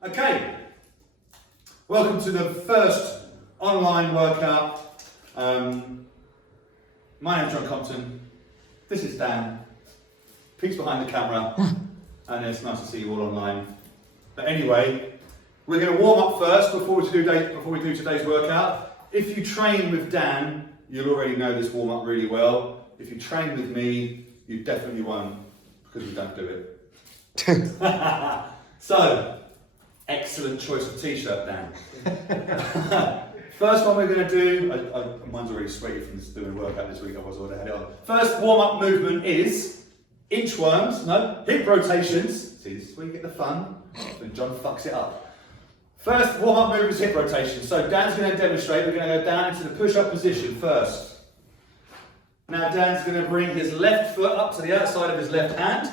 Okay, welcome to the first online workout. My name's John Compton, this is Dan, Pete's behind the camera, and it's nice to see you all online. But anyway, we're going to warm up first before we do today's workout. If you train with Dan, you'll already know this warm up really well. If you train with me, you definitely won't, because we don't do it. So, excellent choice of t-shirt, Dan. First one we're going to do, mine's already sweaty from doing a workout this week, otherwise I would have had it on. First warm-up movement is hip rotations. See, this is where you get the fun, when John fucks it up. First warm-up movement is hip rotation. So Dan's going to demonstrate, we're going to go down into the push-up position first. Now Dan's going to bring his left foot up to the outside of his left hand,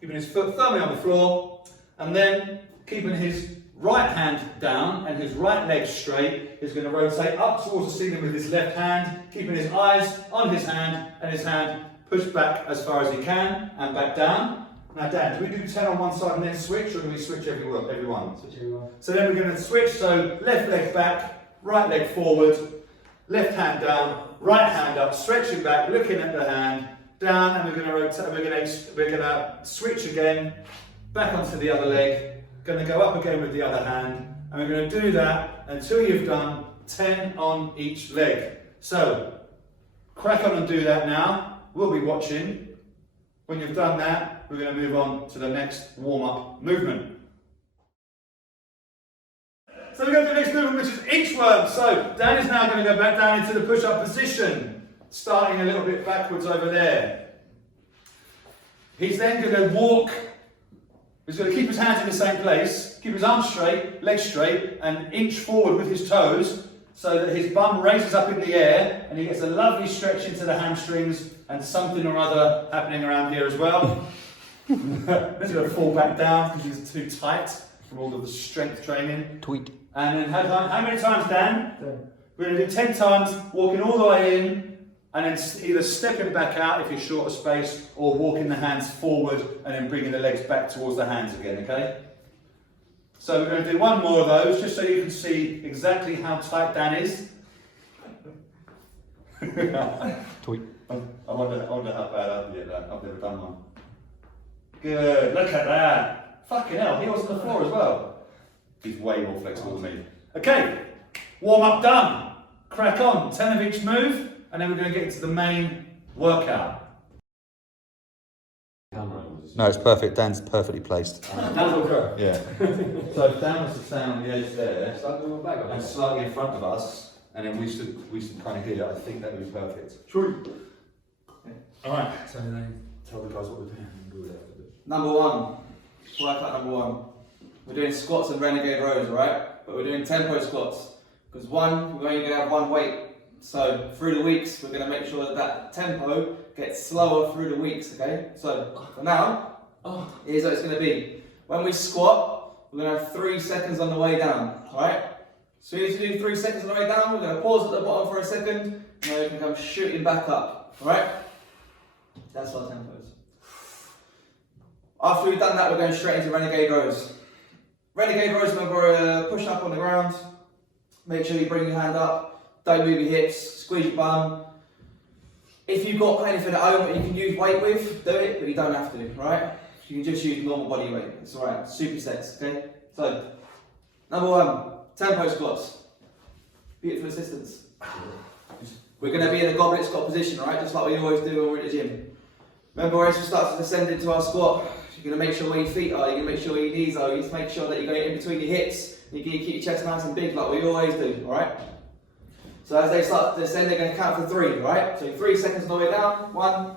keeping his foot firmly on the floor, and then keeping his right hand down and his right leg straight. He's going to rotate up towards the ceiling with his left hand, keeping his eyes on his hand and his hand pushed back as far as he can and back down. Now Dan, do we do 10 on one side and then switch, or do we switch every one? Switch every one. So then we're going to switch, so left leg back, right leg forward, left hand down, right hand up, stretching back, looking at the hand, down, and we're going to rotate, we're going to switch again, back onto the other leg, going to go up again with the other hand, and we're going to do that until you've done 10 on each leg. So, crack on and do that now. We'll be watching. When you've done that, we're going to move on to the next warm-up movement. So we're going to do the next movement, which is inchworm. So, Dan is now going to go back down into the push-up position, starting a little bit backwards over there. He's then going to walk. He's going to keep his hands in the same place, keep his arms straight, legs straight, and inch forward with his toes so that his bum raises up in the air and he gets a lovely stretch into the hamstrings and something or other happening around here as well. He's going to fall back down because he's too tight from all of the strength training. Tweet. And then how many times, Dan? 10. We're going to do 10 times, walking all the way in, and then either stepping back out if you're short of space, or walking the hands forward and then bringing the legs back towards the hands again, okay? So we're going to do one more of those, just so you can see exactly how tight Dan is. Tweet. I wonder how bad I'll be at that. I've never done one. Good, look at that. Fucking hell, he was on the floor as well. He's way more flexible than me. Okay, warm up done. Crack on, 10 of each move. And then we're going to get into the main workout. No, it's perfect. Dan's perfectly placed. Dan's okay. Yeah. So if Dan was to stand on the edge there, and slightly in front of us, and then we should kind of here, I think that would be perfect. Sure. Alright. So then, Tell the guys what we're doing. Number one, workout number one. We're doing squats and renegade rows, alright? But we're doing tempo squats. Because we're only going to have one weight. So through the weeks, we're going to make sure that that tempo gets slower through the weeks, okay? So for now, here's what it's going to be. When we squat, we're going to have 3 seconds on the way down, alright? As soon as you do 3 seconds on the way down, we're going to pause at the bottom for a second, and then we can come shooting back up, alright? That's our tempos. After we've done that, we're going straight into renegade rows. Renegade rows, remember, push up on the ground. Make sure you bring your hand up. Don't move your hips, squeeze your bum. If you've got anything at home that you can use weight with, do it, but you don't have to, right? You can just use normal body weight, it's alright, super sets, okay? So, number one, tempo squats. Beautiful assistance. We're going to be in a goblet squat position, right? Just like we always do when we're at the gym. Remember, as we start to descend into our squat, you're going to make sure where your feet are, you're going to make sure where your knees are, you need to make sure that you're going in between your hips, you're going to keep your chest nice and big like we always do, alright? So as they start to descend, they're going to count for 3, right? So 3 seconds all the way down. 1,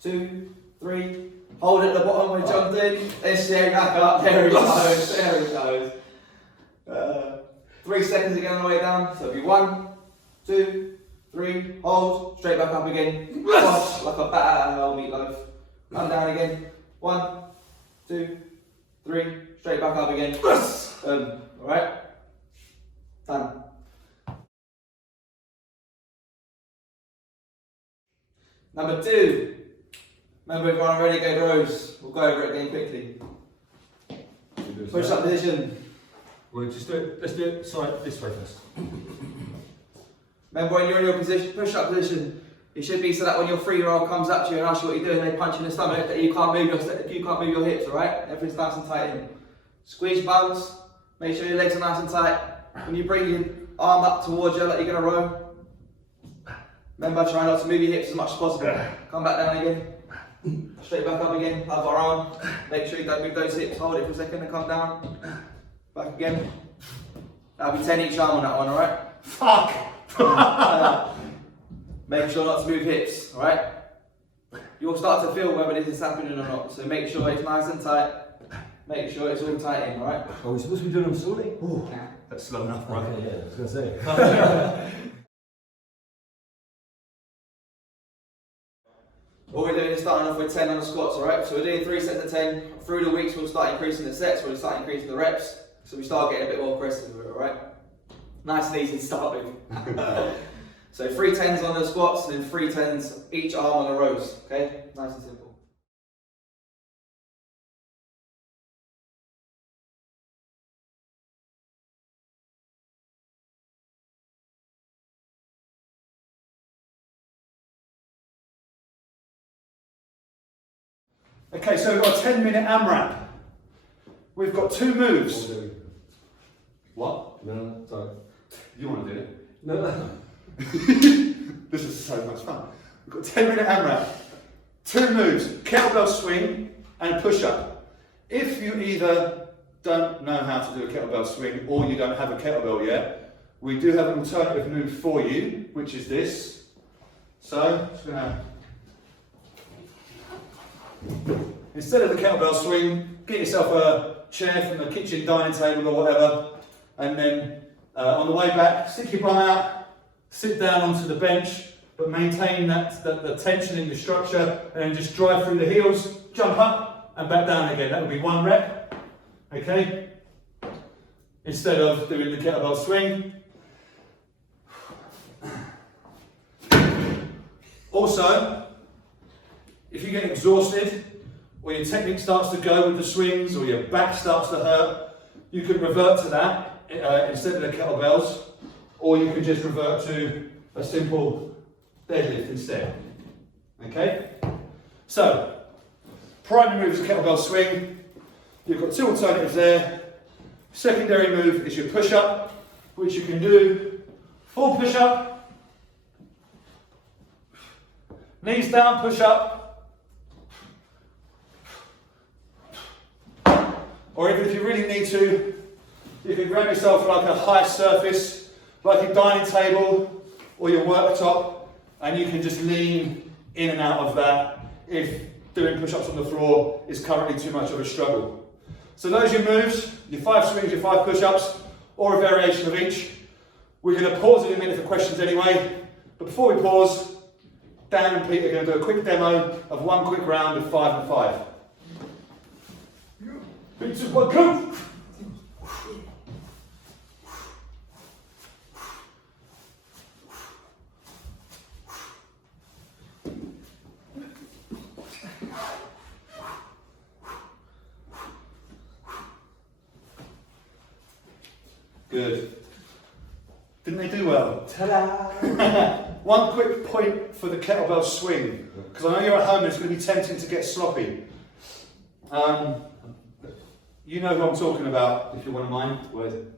2, 3. Hold it at the bottom when we jumped in. Then shake back up. There he goes. There he goes. 3 seconds again on the way down. So it'll be 1, 2, 3. Hold. Straight back up again. Squash like a batter meatloaf. Come down again. 1, 2, 3. Straight back up again. Alright? Done. Number 2, remember if we're on renegade rows, we'll go over it again quickly. Push up position, We'll just do it. Let's do it side this way first. Remember, when you're in your position, push-up position, it should be so that when your 3-year-old comes up to you and asks you what you're doing, they punch you in the stomach, that you can't move your hips, alright? Everything's nice and tight in. Squeeze your bums, make sure your legs are nice and tight. When you bring your arm up towards you like you're going to row, remember, try not to move your hips as much as possible. Come back down again, straight back up again, other arm. Make sure you don't move those hips, hold it for a second and come down. Back again. That'll be 10 each arm on that one, alright? Fuck! Make sure not to move hips, alright? You'll start to feel whether this is happening or not, so make sure it's nice and tight. Make sure it's all tight in, alright? Are we supposed to be doing them slowly? That's slow enough, right? Okay, yeah, I was going to say. What we're doing is starting off with 10 on the squats, alright? So we're doing 3 sets of 10. Through the weeks we'll start increasing the sets, we'll start increasing the reps, so we start getting a bit more aggressive with it, alright? Nice and easy to start with. So 3 10s on the squats and then 3 10s each arm on the rows, okay? Nice and simple. Okay, so we've got a 10-minute AMRAP. We've got 2 moves. What? No, sorry. You want to do it? No. This is so much fun. We've got 10-minute AMRAP. 2 moves, kettlebell swing and push-up. If you either don't know how to do a kettlebell swing or you don't have a kettlebell yet, we do have an alternative move for you, which is this. So, just gonna, instead of the kettlebell swing, get yourself a chair from the kitchen dining table or whatever, and then on the way back, stick your bum out, sit down onto the bench, but maintain the tension in the structure, and then just drive through the heels, jump up and back down again. That would be 1 rep, okay? Instead of doing the kettlebell swing. Also, if you get exhausted, or your technique starts to go with the swings, or your back starts to hurt, you can revert to that instead of the kettlebells, or you can just revert to a simple deadlift instead. Okay? So, primary move is a kettlebell swing. You've got 2 alternatives there. Secondary move is your push-up, which you can do full push-up, knees down, push-up, or even if you really need to, you can grab yourself like a high surface, like your dining table or your worktop, and you can just lean in and out of that if doing push-ups on the floor is currently too much of a struggle. So those are your moves, your 5 swings, your 5 push-ups, or a variation of each. We're going to pause in a minute for questions anyway, but before we pause, Dan and Pete are going to do a quick demo of 1 quick round of 5 and 5. 3, 2, 1, go! Good. Didn't they do well? Ta-da! 1 quick point for the kettlebell swing, because I know you're at home and it's going to be tempting to get sloppy. You know who I'm talking about, if you want to mind. Where is it?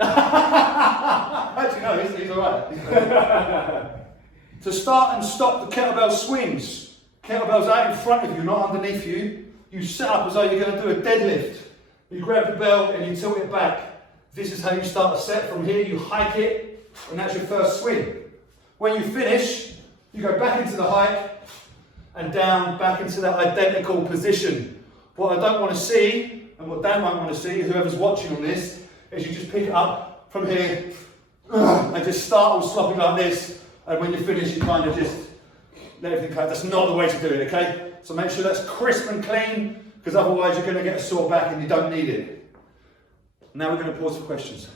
Actually, no, he's alright. To start and stop the kettlebell swings, kettlebell's out in front of you, not underneath you. You set up as though you're going to do a deadlift. You grab the bell and you tilt it back. This is how you start a set. From here, you hike it, and that's your first swing. When you finish, you go back into the hike and down, back into that identical position. What I don't want to see, and what Dan won't want to see, whoever's watching on this, is you just pick it up from here and just start all sloppy like this, and when you finish, you kind of just let everything cut. That's not the way to do it, okay? So make sure that's crisp and clean, because otherwise you're going to get a sore back and you don't need it. Now we're going to pause for questions.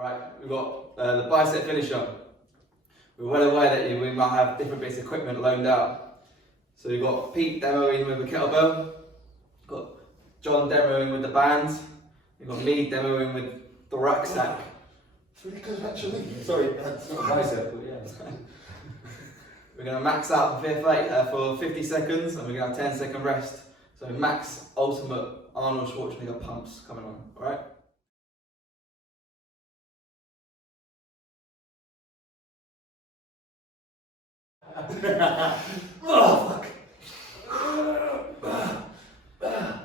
Alright, we've got the bicep finisher. We're well aware that we might have different bits of equipment loaned out. So we've got Pete demoing with the kettlebell, we've got John demoing with the bands, we've got me demoing with the rucksack. It's really good actually. Sorry, It's not a bicep, but yeah. we're going to max out the VF8 for 50 seconds and we're going to have 10-second rest. So max ultimate Arnold Schwarzenegger pumps coming on, alright? Oh, fuck.